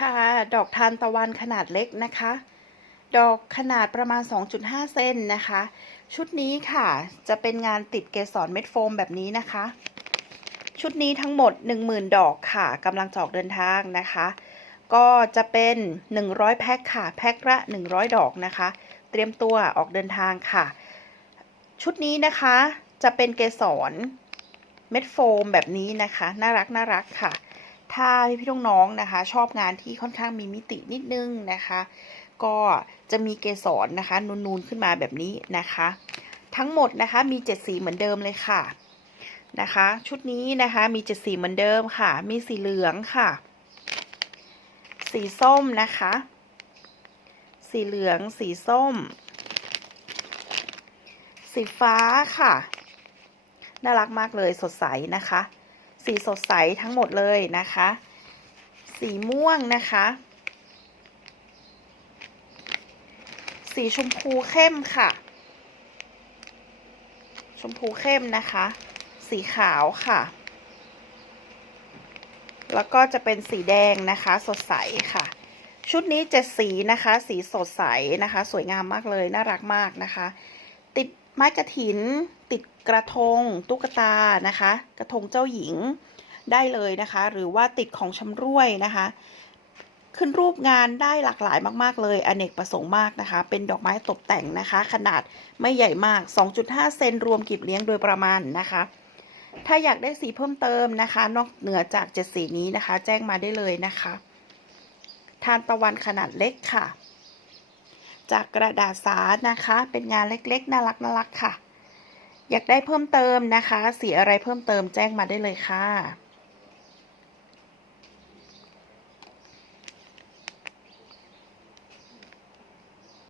ค่ะ ดอกทานตะวันขนาดเล็กนะคะ ดอกขนาดประมาณ 2.5 เซนนะคะ ชุดนี้ค่ะ จะเป็นงานติดเกสรเม็ดโฟมแบบนี้นะคะ ชุดนี้ทั้งหมด 10,000 ดอกค่ะกำลังจออกเดินทางนะคะ ก็จะเป็น 100 แพ็คค่ะ แพ็คละ 100 ดอกนะคะ เตรียมตัวออกเดินทางค่ะ ชุดนี้นะคะจะเป็นเกสรเม็ดโฟมแบบนี้นะคะ น่ารักน่ารักค่ะ ถ้าพี่ๆน้องๆนะคะ ชอบงานที่ค่อนข้างมีมิตินิดนึงนะคะ ก็จะมีเกสรนะคะ นูนๆขึ้นมาแบบนี้นะคะ ทั้งหมดนะคะมีเจ็ดสีเหมือนเดิมเลยค่ะนะคะ ชุดนี้นะคะมีเจ็ดสีเหมือนเดิมค่ะ มีสีเหลืองค่ะ สีส้มนะคะ สีเหลือง สีส้ม สีฟ้าค่ะ น่ารักมากเลยสดใสนะคะ สีสดใสทั้งหมดเลยนะคะ สีม่วงนะคะ สีชมพูเข้มค่ะ ชมพูเข้มนะคะ สีขาวค่ะ แล้วก็จะเป็นสีแดงนะคะสดใสค่ะ ชุดนี้เจ็ดสีนะคะ สีสดใสนะคะ สวยงามมากเลย น่ารักมากนะคะ ติดไม้กระถิน ติดกระทงตุ๊กตานะคะ กระทงเจ้าหญิงได้เลยนะคะ หรือว่าติดของชำร่วยนะคะ ขึ้นรูปงานได้หลากหลายมาก ๆ เลยอเนกประสงค์มากนะคะ เป็นดอกไม้ตกแต่งนะคะ ขนาดไม่ใหญ่มาก 2.5 เซนรวมกลีบเลี้ยงโดยประมาณนะคะถ้าอยากได้สีเพิ่มเติมนะคะ นอกเหนือจากเจ็ดสีนี้นะคะ แจ้งมาได้เลยนะคะ ทานตะวันขนาดเล็กค่ะ จากกระดาษสานะคะ เป็นงานเล็กๆ น่ารักน่ารักค่ะ อยากได้เพิ่มเติมนะคะ สีอะไรเพิ่มเติมแจ้งมาได้เลยค่ะ